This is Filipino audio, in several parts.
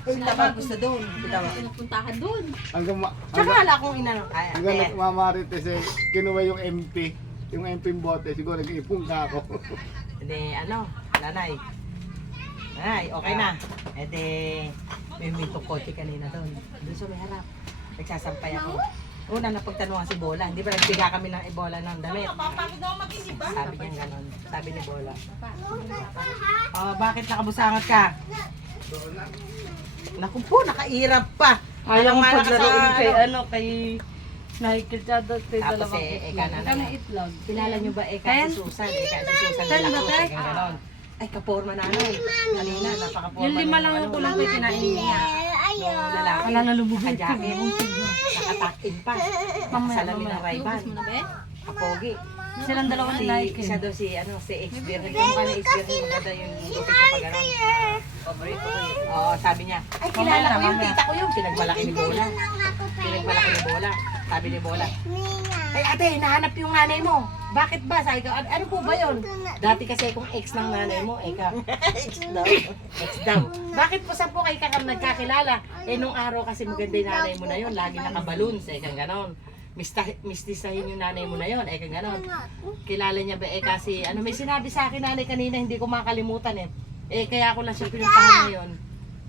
Sila ba gusto doon? Pinupuntahan doon. Tsaka wala akong inanong. Hanggang nagmamarites eh, kinuha yung MP. Yung MP yung bote, siguro nag-ipong ka ako. Hindi, ano, nanay. Nanay, okay na. E de, may mitong kotse kanina doon. Doon sa may harap. Nagsasampay ako. Una na pagtanungan si Bola, hindi ba nagbiga kami ng Ebola ng damit? Sabi niya gano'n. Sabi ni Bola. Oh, bakit nakabusangat ka? Naku po, nakairap pa. Ayaw Alam mo nga na paglaruin sa- kay kay nakikita doon kay Tapos dalawang Eka na Kami na. itlog. Kilala niyo ba Eka Ten? si Susan? Eka si Susan Ten nila ba, ko. Ten? Eka gano'n. Ay, kaporma nanay. Kanina, napakaporma. Yung lima nung lang ano, yung kulang ko kinain niya. Yung lalaki. Wala na lubugin ko. Naka-jacket. Naka-tuck-in pa. Mamaya, Salamin ng mamaya. Ray-Ban. Ubus mo na ba eh? Kapogi. Silang dalawa Si, na like. isa daw si, ano, si X-Beer. Yung pala X-Beer, maganda yung lupit na pa gano'n. Paborito ko yun. Oo, sabi niya, ay, kilala ko yung tita ko yung pinagmalaki ni Bola. Pinagmalaki ni Bola. Sabi ni Bola, ay ate, nahanap yung nanay mo. Bakit ba? Sabi ko, ano po ba yun? Dati kasi kung ex ng nanay mo, eka. Ex daw. Ex daw. Bakit po sa po kayo ka nagkakilala? Eh nung araw kasi maganda yung nanay mo na yun, lagi naka-balloons, eka ganon. Mistisahin yung nanay mo na yun, eka ganon. Kilala niya ba eka si, ano may sinabi sa akin nanay kanina, hindi ko makalimutan eh. Eh kaya ko lang siya pinuntahan ngayon.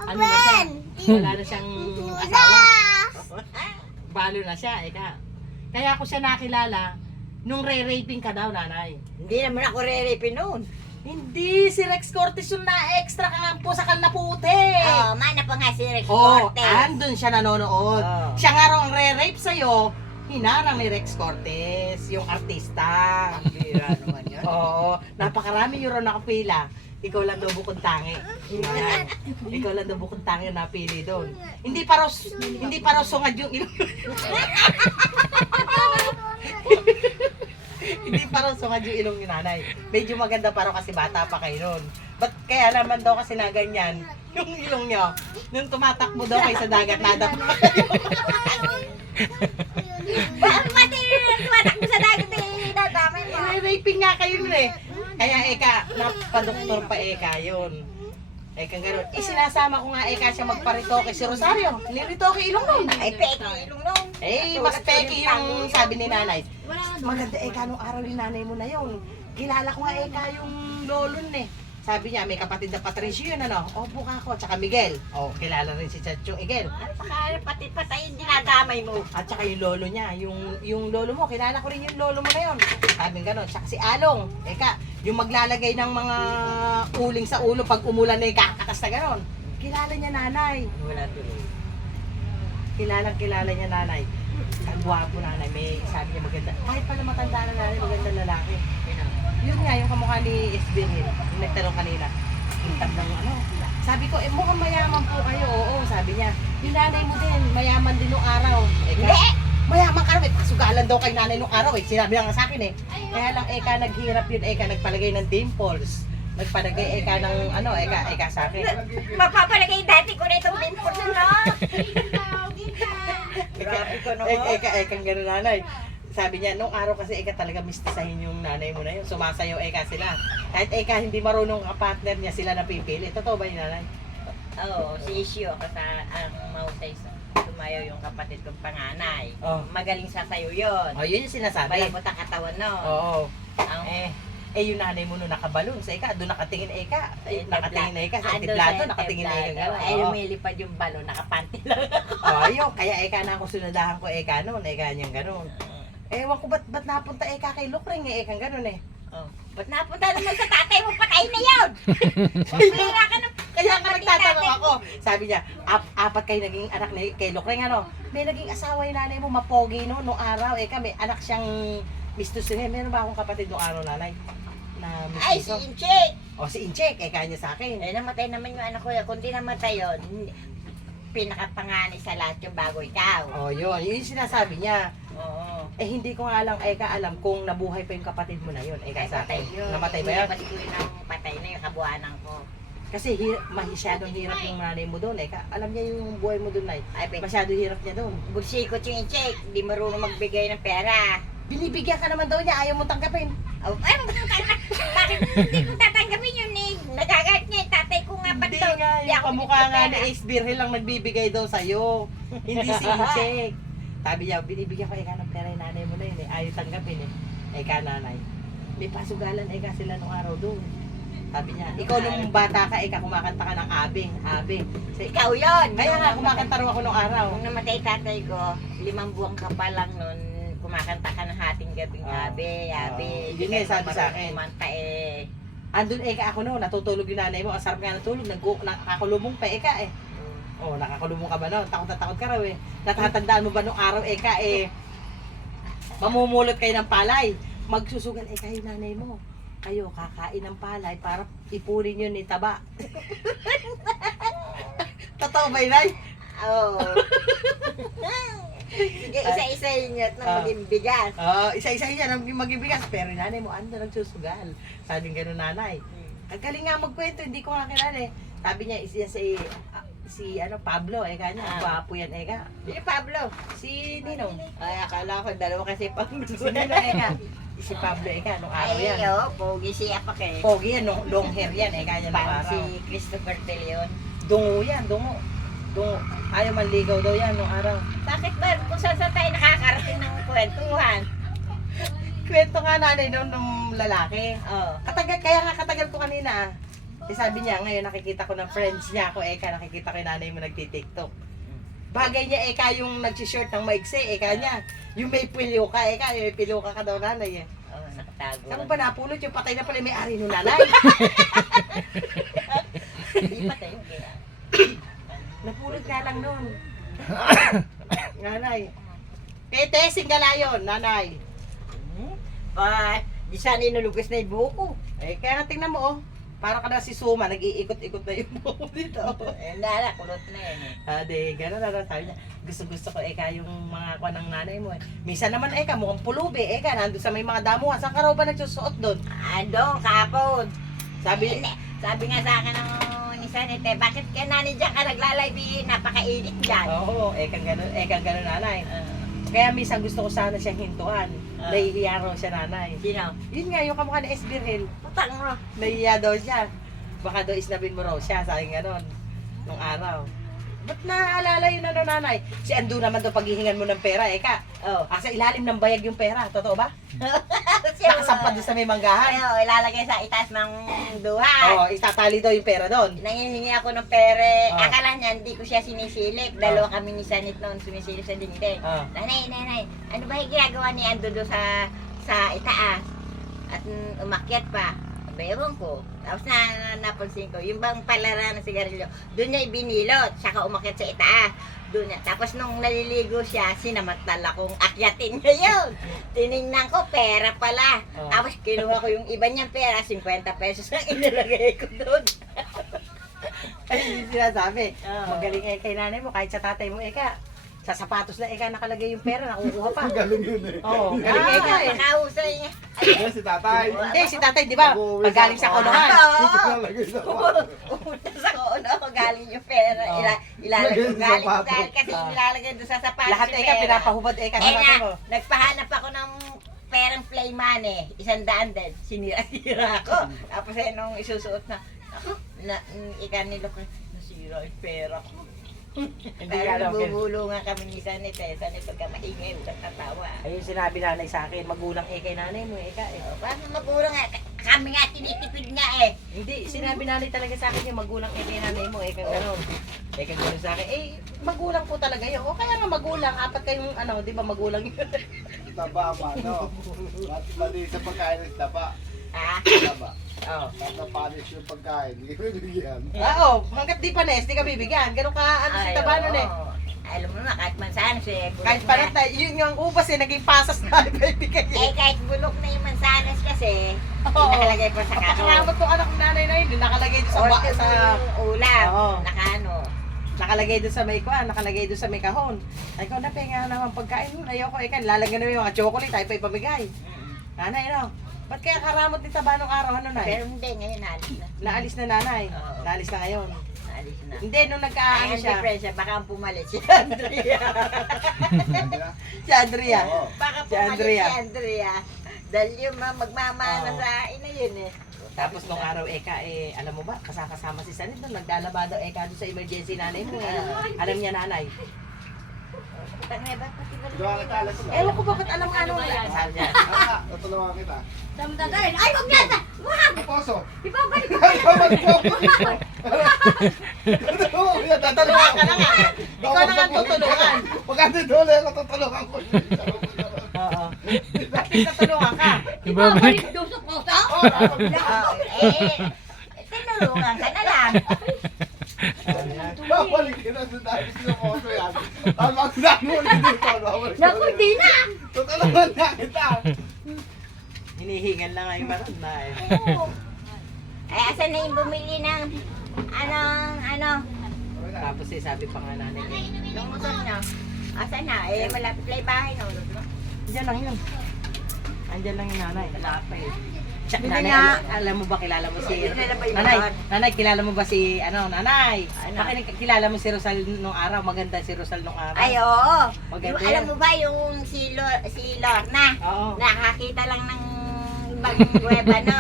Ano na siya? Wala na siyang asawa. Balo na siya, eka. Kaya ko siya nakilala nung re-raping ka daw, nanay. Hindi naman ako re-rape noon. Hindi, si Rex Cortez yung na-extra ka nga po sa Kalnaputi. Oh, mana pa nga si Rex Oh, Cortez. andun siya nanonood. Oh. Siya nga raw ang re-rape sa'yo, hinarang ni Rex Cortez, yung artista. Bira naman yun. Oo, napakarami yung raw nakapila. Ikaw lang daw bukod tangi. Yan. Ikaw lang daw bukod tangi na napili doon. Hindi pa raw sungad yung ilong. Hindi pa raw sungad yung ilong ni nanay. Medyo maganda pa raw kasi bata pa kayo noon. Ba't kaya naman daw kasi na ganyan yung ilong niyo? Nung tumatakbo daw kayo sa dagat, nadapa kayo. Bakit mati tumatak mo sa dagat eh? Dadamay mo. Raping nga kayo nun eh. Kaya eka, napadoktor pa eka yun. Eka gano'n. Sinasama ko nga eka siya magparitoke si Rosario. Niritoke ilong nun. Ay, peke ilong noon. Mas peki yung sabi ni nanay. Wala nga doon. Maganda eka nung araw ni nanay mo na yun. Kilala ko nga eka yung lolon eh. Sabi niya, may kapatid na Patricio yun ano. Opo ka ako, tsaka Miguel. Oh, kilala rin si Chacho Miguel. Ano pa kaya pati patay dinadamay mo. At saka yung lolo niya, yung lolo mo, kilala ko rin yung lolo mo na yun. Sabi gano'n, tsaka si Along. Eka, yung maglalagay ng mga uling sa ulo pag umulan na kakatas na gano'n. Kilala niya nanay. Wala tuloy. Kilala niya nanay. Ang gwapo nanay, may sabi niya maganda. Kahit pala matanda na nanay, maganda lalaki. Yun nga, yung kamukha ni SB Hill, yung nagtanong kanina. Yung tandang ano. Sabi ko, mukhang mayaman po kayo. Oo, sabi niya. Yung nanay mo din, mayaman din nung araw. Eka, mayaman ka rin. Pasugalan daw kay nanay nung araw. Sinabi lang nga sa akin eh. Kaya lang, eka, naghirap yun. Eka, nagpalagay ng dimples. Nagpalagay, eka, ng ano, eka sa akin. Mapapalagay dati ko na itong dimples no? Grabe ko naman. Eka, gano'n nanay. Sabi niya, nung araw kasi eka talaga mistisahin yung nanay mo na yun. Sumasayaw eka sila. Kahit eka hindi marunong ka-partner niya, sila napipili. Totoo ba yung nanay? Oo, si Ishio kasi ang mahusay sa tumayo yung kapatid kong panganay. Oh. Magaling sa sayo yun. Oh, yun yung sinasabi. Balabot ang katawan no. Oo. Ang Yung nanay mo nung nakabalon sa eka, doon nakatingin eka. Nakatingin na eka sa Ando tiplado, sa nakatingin na eka. entablado. Ay, lumilipad yung balo, nakapanty lang. Ayun, kaya eka na ako sunadahan ko eka noon, eka niyang gano'n. Ewan ko ba't napunta eka kay Lukring eka gano'n eh. Oh. Ba't napunta naman sa tatay mo? Patay na yun! Pira ka ng Kaya ka nagtatanong ako. Sabi niya, apat kayo naging anak ni kay Lukring ano. May naging asawa yung nanay mo, mapogi no, nung araw. Eka, may anak siyang mistuso niya. Meron ba akong kapatid nung araw nanay? Na Ay, si mistuso? Inche! O si Inchek, eka niya sa akin. Eh, namatay naman yung anak ko. Kung di namatay yun, pinakapanganay sa lahat yung bago ikaw. O yun yung sinasabi niya. Oo. Eh hindi ko nga lang eka alam kung nabuhay pa yung kapatid mo na yun. Eka sa akin. Namatay ba yun? Hindi ko yun ang patay na yung kabuhanan ko. Kasi masyadong hirap yung nanay mo doon. Eka, alam niya yung buhay mo doon, Nay. Ay, Masyado hirap niya doon. bulsikot yung Inche. Di marunong magbigay ng pera. Binibigyan ka naman daw niya, ayaw mo tanggapin. Oh, ay, bakit hindi ko tatanggapin yun eh? Nagagat niya. kamukha nga ni Ace Birhel lang nagbibigay daw sa'yo. Hindi si Ichek. Sabi niya, binibigyan ko eka ng pera yung nanay mo na yun eh. Ayaw tanggapin eh. Eka nanay. May pasugalan eka sila nung araw doon. Sabi niya, ikaw nung bata ka, eka kumakanta ka ng abing. Ikaw yun. Kaya nga, kumakanta rin ako nung araw. Nung namatay tatay ko, 5 buwan ka pa lang nun, kumakanta ka ng hating gabing abe. Yun nga yung sabi sa akin. Kumanta eh. Andun eka ako noon, natutulog yung nanay mo. Ang sarap nga natulog, nakakulubong pa eka eh. Oh, nakakulubong ka ba noon? Takot na takot ka raw eh. Natatandaan mo ba nung araw eka eh, mamumulot kayo ng palay. Magsusugal eka yung nanay mo. Kayo kakain ng palay para ipunin yun ni taba. Totoo ba yun ay? Oo. Sige, isa-isa yun at nang maging bigas. Isa-isa yan ang magibigas. Pero yung nanay mo, ano nagsusugal? Sabi ng gano'n nanay. Ang galing nga magkwento, hindi ko nga kilala eh. Sabi niya, si Pablo, eka niya, gwapo yan, eka. Sino Pablo? Si Ninong. Ay, akala ko dalawa kasi pang Si Ninong, eka. Si Pablo, eka, nung araw yan. Ay, pogi siya pa kay. Pogi yan, long hair yan, eka niya nung Parang araw. si Christopher De Leon. Dungo yan, dungo. Ayaw manligaw daw yan nung araw. Bakit ba kung saan tayo nakakarating ng kwentuhan? Kwento nga nanay nung lalaki. Oh. Kaya nga katagal ko kanina ah. Eh sabi niya, ngayon nakikita ko ng friends niya ako, eka, nakikita ko yung nanay mo nagtitiktok. Bagay niya, eka, yung nagsishort ng maigsi, eka niya. Yung may piluka, eka, yung may piluka ka daw nanay eh. Oh, nakatago. Saan mo ba napulot yung patay na pala may ari nung nanay? Hindi pa tayo kaya. Napulot nga lang nun. Nanay. Testing ka na yun, nanay. Di sana inulugos na yung buko. Eh, kaya nga tingnan mo oh. Para ka na si Suma, nag-iikot-ikot na yung buko dito. Nala, kulot na yan eh. Di, gano'n na sabi niya. Gusto-gusto ko, eka, yung mga kuha ng nanay mo eh. Minsan naman, eka, mukhang pulubi, eka, nandun sa may mga damuhan. Saan ka raw ba nagsusuot doon? Ando, kapon. Sabi, Sabi nga sa akin ng isa nite, bakit ka nani dyan ka naglalay, napakainit dyan. oo, ekang gano'n nanay. Kaya minsan gusto ko sana siyang hintuan. Nahihiya raw siya nanay. Sino? Yun nga, yung kamukha ni Esbirhel. Putang mo. Nahihiya daw siya. Baka daw isnabin mo raw siya, sabi gano'n. Nung araw. Ba't naaalala yun ano nanay? Si Ando naman daw paghihingan mo ng pera, eka. Oh. Sa ilalim ng bayag yung pera, totoo ba? Nakasampad doon sa may manggahan. Ayo, ilalagay sa itaas ng duhan. Oo, itatali daw yung pera doon. Nangihingi ako ng pere. Oh. Akala niya, hindi ko siya sinisilip. Dalawa kami ni Sanit noon sumisilip sa dingding. Oh. Nanay, ano ba yung ginagawa ni Ando doon sa itaas? At umakyat pa. Ewan ko. Tapos napansin ko, yung bang palara ng sigarilyo, doon niya ibinilot, saka umakyat sa itaas. Doon niya. Tapos nung naliligo siya, sinamantala kong akyatin niya yun. Tinignan ko, pera pala. Oh. Tapos kinuha ko yung iba niyang pera, 50 pesos ang inilagay ko doon. Ay, yung sinasabi. Oo. Magaling kay nanay mo, kahit sa tatay mo, eka. Sa sapatos na, eka, nakalagay yung pera, nakukuha pa. Galing yun eh. Oo, galing eka eh. Nakahusay niya. Yan si tatay. Hindi, si tatay, di ba? Pag galing sa kulungan. Nalagay sa kwarto. Pumunta sa kono, galing yung pera. Oo. Ilalagay Lagay sa galing sapatos. dahil kasi Oo. nilalagay doon sa sapatos Lahat yung eka, pera. pinapahubad eka sa Eh tatay mo. na, nagpahanap ako ng perang play money. 100 din. Sinira-sira ko. Tapos nung isusuot na, ako, ikan nilo ko, nasira yung pera ko. Hindi Pero nga alam. nabubulungan kami ni Sanit eh. Sanit pagka maingay, tatawa. Ayun sinabi nanay sa akin, magulang kay nanay mo, eka eh. Paano magulang nga? Kami nga tinitipid nga eh. Hindi, sinabi nanay talaga sa akin yung magulang kay nanay mo, eka gano'n. Eka gano'n sa akin, magulang po talaga yun. O kaya nga magulang, apat kayong di ba magulang yun? Taba pa, no? Mali sa pagkain ng taba. Ah, Taba. Oo. Tatapanis yung pagkain. Hindi ko bibigyan. Oo, hanggat di panes, di ka bibigyan. Gano'n ka, si taba nun eh. Alam mo naman, kahit mansanas eh. bulok Kahit na. parang tayo, yun yung ubas eh, naging pasas na ibibigay Eh, kahit bulok na yung mansanas kasi, Oo. nakalagay pa sa kaso. Napakaramot tong anak ng nanay na yun, nakalagay doon sa Or sa ulam, Oo. nakaano. nakalagay doon sa may kuan, nakalagay doon sa may kahon. Ay ko na penga naman pagkain mo, ayoko ikan, lalagyan na yung mga chocolate, ay pa ipamigay. Nanay, no? Ba't kaya karamot ni taba nung araw, ano, nay? Pero hindi, ngayon naalis na. Naalis na nanay. Oo. Naalis na ngayon. Naalis na. Hindi, nung nagkaano Ay, siya. siya, baka ang pumalit si Andrea. Si Andrea. Oo. Baka Si pumalit Andrea. si Andrea. Dahil yung magmamana Oo. sa ina yun eh. Tapos nung araw, Eka, alam mo ba, kasama si Sanit doon, naglalaba daw Eka doon sa emergency nanay mo. Alam niya nanay. Gawa ka talas ko. Ewan ko bakit alam ano. Sabi niya. Tutulungan kita. Damdagain. Ay, huwag yan! Wag! Poso. Ibabalik ko! Tutulungan ka na nga. Ikaw na nga tutulungan. Pagkati dole ako tutulungan ko. Oo. Bakit natulungan ka? Ibabalik doon sa poso? Tinulungan ka na lang. Babalik kita sa dahil sa poso yan. Pag mo ulit dito. Naku, di na! Tutulungan na kita. Hinihingan lang ay maran na eh. Oo. Ay, asan na yung bumili ng ano? Tapos sabi pa nga nanay ko. Yung motor niya. Asan na? Malapit lang yung bahay no? Diyan lang yun. Andyan lang yung nanay. Malapit. Hindi Nanay, niya. alam mo ba kilala mo si... Kilala ba yung Nanay, mga- nanay, kilala mo ba si... nanay? Ano? Bakit kilala mo si Rosal nung araw? Maganda si Rosal nung araw. Ay, oo. Maganda Yung, alam yan. mo ba yung si Lorna? Oo. Nakakita lang ng bagong kuweba, no?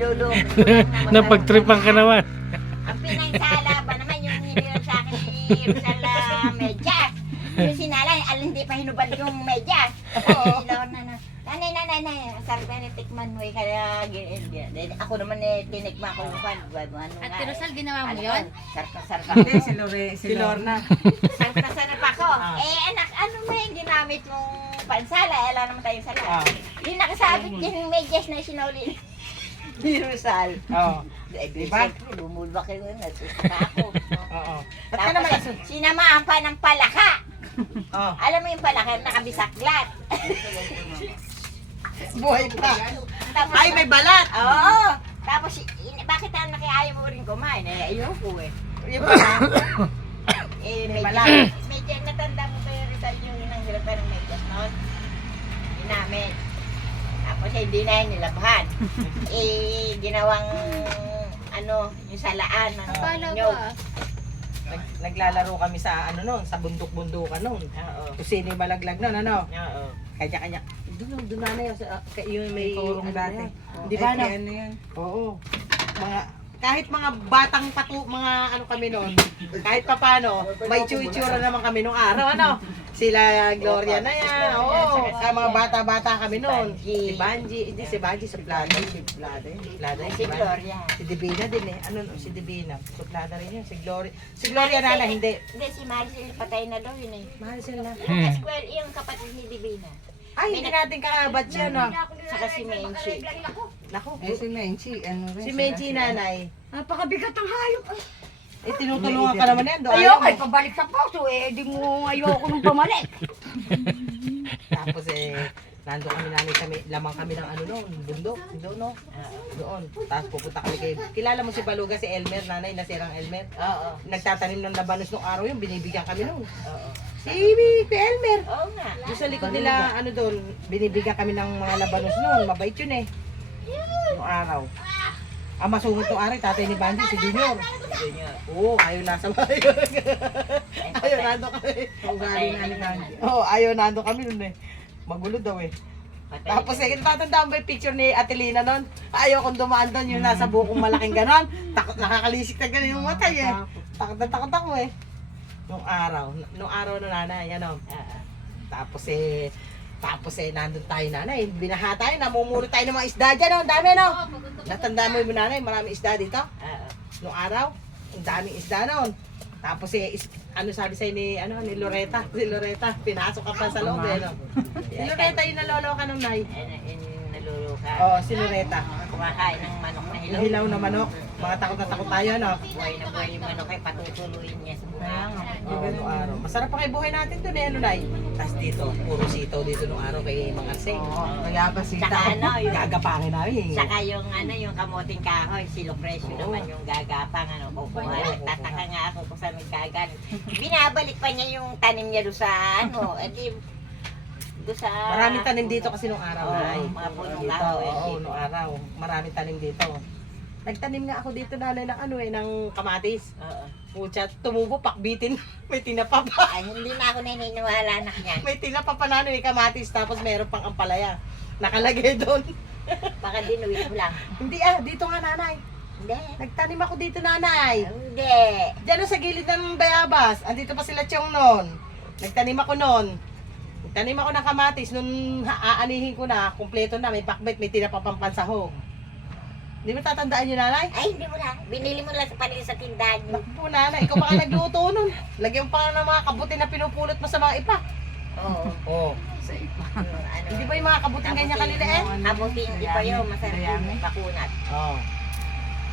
Lulu. Napagtripan ka naman. Ang pinangsala ba naman yung hiniram sa akin ni Rizal medyas. Yung sinala, hindi pa hinubad yung medyas. Si Lorna na. Nanay, sarap na tikman mo eh. Kaya, ako naman tinikman ko yung pan. At Rizal, ginawa mo yun? Sarap. Hindi, si Lorna. Sarap ako. Ah. Anak, ano mo yung ginamit mong pansala? Wala naman tayong sala. Ah. Yung nakasabit yung medyas na sinuli ni Rizal. Oo. Diba? Bumulbak yun, natutuka ako. Oo. Ba't ka naman Tapos, sinamaan pa ng palaka. Oo. Alam mo yung palaka, nakabisaklat. Buhay pa. Tapos, Ay, may balat. Oo. Tapos, bakit ayaw mo rin kumain? Ayoko eh. Yung balat. May balat. medyo natanda mo pa yung Rizal yung hinanghirap pa ng medyas noon. Ginamit. Tapos hindi na yun nilabhan. Ginawang yung salaan ng nyog. Naglalaro kami sa sa bundok-bundukan noon. Oo. Kung sino yung malaglag noon, Oo. Kanya-kanya. Doon na yun. Yung may turong dati. Di ba na? Ano yan? Oo. Kahit mga batang mga kami noon, kahit papano, may itsura naman kami nung araw, Sila Gloria na yan, oo. Sa mga bata-bata kami noon. Si Banji, hindi si Banji, suplada. Si Gloria. Si Divina din eh. Si Divina. Suplada rin yun. Si Gloria nana, hindi. Hindi, si Maricel patay na daw yun eh. Mahal sila. Yung Esquel, yung kapatid ni Divina. Ay, hindi natin kakabat siya, no? Saka si Menchi. Naku, Si Menchi, ano rin si Menchi nanay. Napakabigat ng hayop. Tinutulungan ka naman yan. Ayoko, pabalik sa poso di mo ayoko nung pamalik. Tapos nando kami namin lamang kami ng noon, bundok, doon no. Doon. Tapos pupunta kami kay kilala mo si Baluga, si Elmer, nanay, nasirang Elmer. Oo. Nagtatanim ng labanos nung araw yun, binibigyan kami noon. Oo. Si Elmer. Oo nga. Doon sa likod nila, doon, binibigyan kami ng mga labanos noon. Mabait yun eh. Nung araw. Ang masungit nung araw, tatay ni Banji, si Junior. Oo, ayaw nasa bahay. Ayaw nando kami. Ugali na ni Banji. Oo, ayaw nando kami noon eh. Magulo daw eh. Tapos tatandaan ba yung picture ni Atelina noon? Ayaw kong dumaan doon yung nasa bukong malaking ganon. Nakakalisik na ganon yung matay eh. Takot na takot ako eh. Nung araw na nanay, Tapos nandun tayo nanay, binaha tayo, namumuro tayo ng mga isda dyan, ang dami Natanda mo yung nanay, maraming isda dito? Nung araw, ang daming isda noon. Tapos sabi sa'yo ni Loretta, pinasok ka pa sa loob Si Loretta yung nalolo ka nung nay. Naluro ka. Oo, si Loretta. Kumakain ng manok na hilaw. Hilaw na manok, mga takot na takot tayo, Buhay na buhay yung manok ay patutuloyin niya sa buhay. Nung araw. Masarap pa kayo buhay natin doon nay. Tapos dito, puro sitaw dito nung araw kay Mang Arseng. Kaya pa sita. Saka yung Gagapangin namin. saka yung yung kamoting kahoy, si Lucrecio Oo. naman yung gagapang kukuha. Nagtataka nga ako kung saan nagkagalit. Binabalik pa niya yung tanim niya doon sa doon sa Maraming tanim dito kasi nung araw Oo, nay. mga punong Dito, kahoy. oo, nung araw. Maraming tanim dito. Nagtanim nga ako dito nanay ng ng kamatis. Oo. Pucha, tumubo, pakbitin. May tinapa pa. Ay, hindi na ako naniniwala na yan. May tinapa pa na kamatis, tapos meron pang ampalaya. Nakalagay doon. Baka dinuwi mo lang. Hindi dito nga nanay. Hindi. Nagtanim ako dito nanay. Hindi. Diyan sa gilid ng bayabas. Andito pa sila tiyong noon. Nagtanim ako noon. Nagtanim ako ng kamatis. Nung aanihin ko na, kumpleto na, may pakbet, may tinapapampansaho. Hindi mo tatandaan yun nanay? Ay, hindi mo lang. Binili mo lang sa panili sa tindahan mo. Naku po nanay, ikaw pa ka nagluto nun. Lagyan pa ng mga kabuti na pinupulot mo sa mga ipa. Oo. Oo. Ano, Hindi ba yung mga kabuting ganyan kaliliit? kabuting di pa yun. Masarap yung makunat. Oo.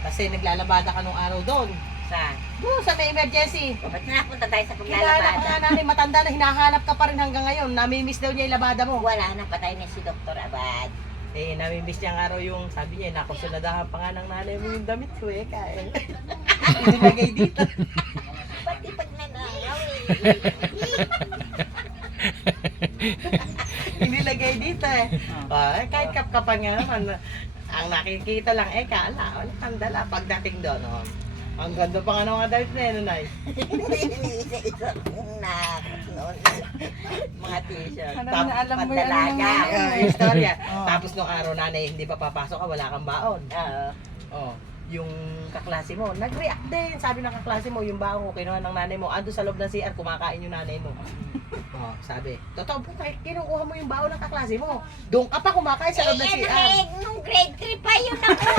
Kasi naglalabada ka nung araw doon. Saan? Doon sa may emergency. Ba't napunta tayo sa Kilala ko nga paglalabada? nanay, matanda na hinahanap ka pa rin hanggang ngayon. Namimiss daw niya yung labada mo. Wala na, patay na si Dr. Abad. Eh, namimiss niya ang araw yung, sabi niya, nakusunadahan pa nga ng nanay mo yung damit ko eh. Kaya, nilagay dito. Pati pag nananaw Inilagay dito eh. Kahit kapkapan nga naman, ang nakikita lang eh, kala, wala kang dala pagdating doon. Oh. Ang ganda pa nga ng mga damit na yun, nanay. Isa-isa na noon. Mga t-shirt. Alam mo yan, Pantalaga. Yung istorya. Oh. Tapos nung araw nanay, hindi pa papasok ka, wala kang baon. Oo. Oh, yung kaklase mo, nag-react din. Sabi ng kaklase mo, yung baon ko, kinuha ng nanay mo, ando sa loob ng CR, kumakain yung nanay mo. Oh, sabi, totoo po, kinukuha mo yung baon ng kaklase mo. Doon ka pa kumakain sa loob ng CR. Nung grade 3 pa yun ako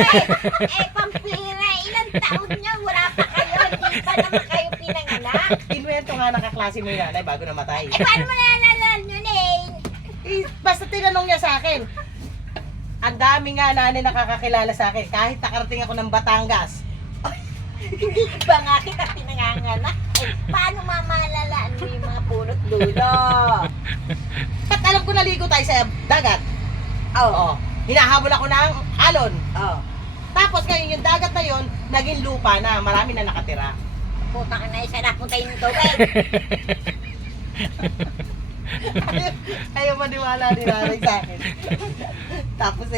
eh. Pampira, ilang taon niya, wala pa kayo. Hindi pa naman kayo pinanganak. Kinuwento nga ng kaklase mo yung nanay bago namatay. Paano mo naalala yun eh? Basta tinanong niya sa akin. Ang dami nga nanay nakakakilala sa akin. Kahit nakarating ako ng Batangas. Hindi ba nga kita pinanganganak? Eh, paano mamalalaan mo yung mga punot dulo? Ba't alam ko naligo tayo sa dagat? Oo. Oh, hinahabol ako ng alon. Oo. Tapos ngayon yung dagat na yon naging lupa na. Marami na nakatira. Puta ka na, isa na punta yung tubig. Ayaw maniwala ni nanay sa akin. Tapos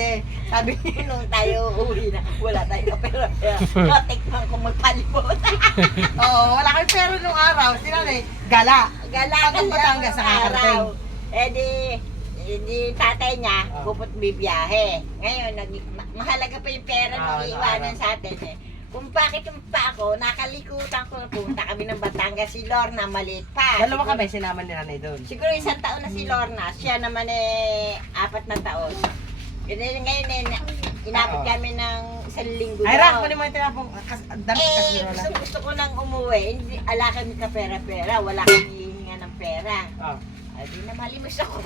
sabi niya, Nung tayo uwi na, wala tayong pera. Natikman ko magpalibot. oo, wala kang pera nung araw. Si nanay, gala. Gala Hanggang Batangas nakakarating. Eh di tatay niya, Ah. puput bibiyahe. Ngayon, mahalaga pa yung pera Ah, na iiwanan sa atin eh. Kung bakit yung pa ako, nakalikutan ko na punta kami ng Batangas, si Lorna maliit pa. Dalawa kami, sinama ni nanay doon. Siguro 1 taon na si Lorna, siya naman 4 na taon. Ngayon inabot Oo. kami ng 1 linggo Ay, daw. Rak, kunin mo yung tinapong damit kasi Lola. Gusto ko nang umuwi. Hindi, ala kami ka pera-pera. Wala kang hihinga ng pera. Oh, Ay, di na malimos ako.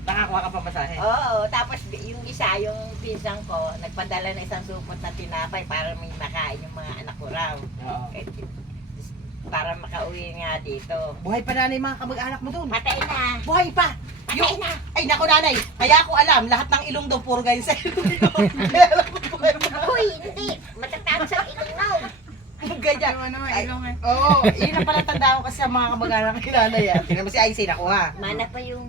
nakakuha ka pa masahe. Oo, tapos yung isa, yung pinsang ko, nagpadala na isang supot na tinapay para may makain yung mga anak ko raw. Oo. Eh, para makauwi nga dito. Buhay pa nanay mga kamag-anak mo doon. Patay na. Buhay pa! Patay na. Ay, naku nanay, kaya ko alam, lahat ng ilong daw puro ganyan sa ilong. Uy, hindi. Matatawag sa ilong. Ganyan. Ano, Ay, ilong eh. Oo, yun ang pala tandaan ko kasi sa mga kamag-anak ni nanay. Tingnan mo si Aisy, nakuha. Mana pa yung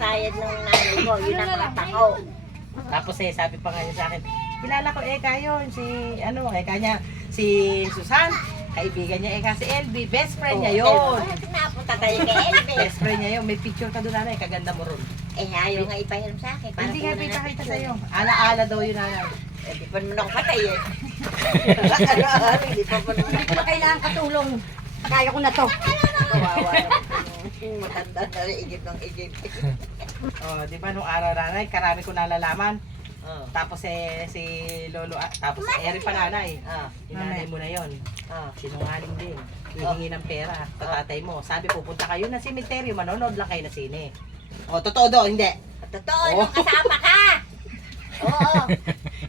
sayad ng nanay ko. Yun ang katako. Tapos sabi pa nga niya sa akin, kilala ko Eka yun, si Eka niya, si Susan, kaibigan niya Eka si LB, best friend niya yun. Napunta tayo kay Elvis. Best friend niya yun, may picture ka doon nanay, kaganda mo ron. Eh, ayaw nga ipahiram sa akin. Para Hindi nga kunan ng kita picture. sa'yo, ala-ala daw yun nanay. Eh, di pa naman ako patay eh. Ano, hindi pa pa naman Hindi ko na kailangan katulong. Kaya ko na to. kawawa naman yung matanda na rin, igib ng igib. Oh, di ba nung araw nanay, karami ko nalalaman. Oh. Tapos si Lolo, tapos Eri pa nanay. Yung nanay mo na yun. Sinungaling din. Hihingi ng pera. Tatatay mo. Sabi pupunta kayo na cemetery, manonood lang kayo na sine. O, totoo daw, hindi. Totoo, nung kasama ka. Oo.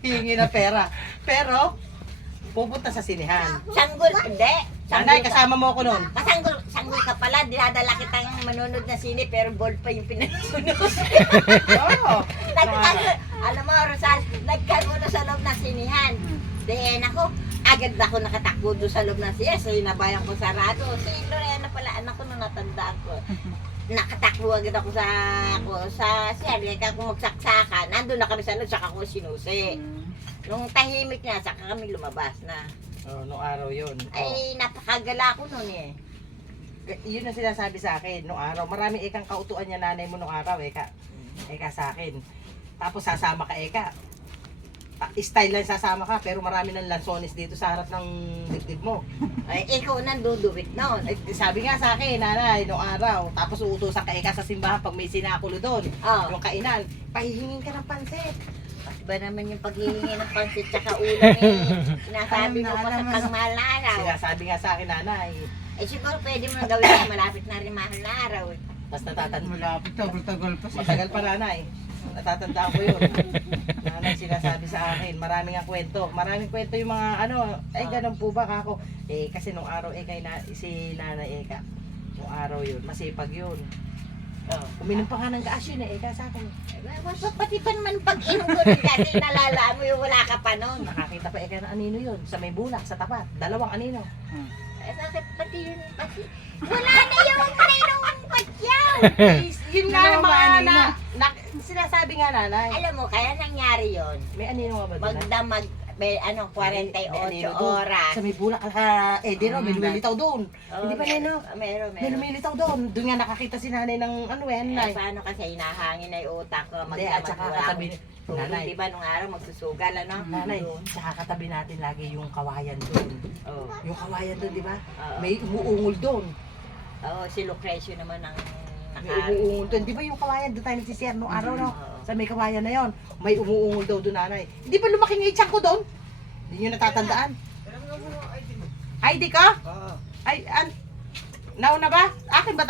Hihingi ng pera. Pero, pupunta sa sinehan. Sanggol, hindi. Nanay, Sanggol ka. kasama mo ako nun. Sanggol ka pala. Dinadala kitang manonood na sine pero bold pa yung pinasunog. Oo. Alam mo, Rosal, nagkagulo sa loob ng sinihan. Then ako, agad ako nakatakbo doon sa loob ng siya. So, inabayan ko sarado. Si Lorena pala, anak ko nung natandaan ko. Nakatakbo agad ako sa siya. Kaya kung magsaksakan, nandun na kami sa loob, saka ko sinusi. Nung tahimik niya, saka kami lumabas na. Oh, nung araw yun. Ay, napakagala ko nun eh. Yun ang sinasabi sa akin nung araw. Marami ikang kautuan niya nanay mo nung araw, Eka sa akin. Tapos sasama ka, Eka. Style lang sasama ka, pero marami ng lansones dito sa harap ng dibdib mo. Ay, ikaw nang duduwit noon. Ay, sabi nga sa akin, nanay, nung araw, tapos uutusan ka, Eka, sa simbahan pag may sinakulo doon. Oh. Yung kainan, pahihingin ka ng pansit. Pati ba naman yung paghihingi ng pansit tsaka ulam eh. Sinasabi mo pa sa pagmahal na araw. Sinasabi nga sa akin, nanay. Eh siguro pwede mo nang gawin na malapit na rin mahal na araw eh. Tapos natatanda. Malapit, tagal pa siya. Matagal pa, nanay. Natatandaan ko yun. Nanay, sinasabi sa akin, maraming ang kwento. Maraming kwento yung mga ano, ay ganun po ba kako? Eh, kasi nung araw, si nanay Eka, nung araw yun, masipag yun. Oh. Uminom pa nga ng gas yun Eka sa akin. Pati pa naman pag inom ko rin kasi nalalaan mo yung wala ka pa noon. Nakakita pa Eka ng anino yun, sa may bulak, sa tapat. Dalawang anino. Eh bakit pati yun, pati wala na yung prinong patyaw. Yun nga Dalawang mga anino. sinasabi nga nanay. Alam mo, kaya nangyari yun. May anino nga ba doon? Magdamag, may ano, 48 oras. Sa may bulak, eh di no, may lumilitaw doon. Hindi ba Neno? Meron. May lumilitaw doon. Doon nga nakakita si nanay ng ano Eh, nanay. paano kasi inahangin na yung utak ko. Hindi, at Magdamag saka wala katabi, akong nanay, di ba nung araw magsusugal, ano? nanay, saka katabi natin lagi yung kawayan doon. Oo. Yung kawayan doon, di ba? Oo. May umuungol doon. Oo, si Lucrecio naman ang May umuungol doon. Di ba yung kawayan doon tayo nagsisiyar nung araw, no? Oo. Sa may kawayan na yon, may umuungol daw doon, nanay. Hindi ba lumaking itchang ko doon? Hindi nyo natatandaan? ID ka? Ay, nauna ba? Akin ba talaga?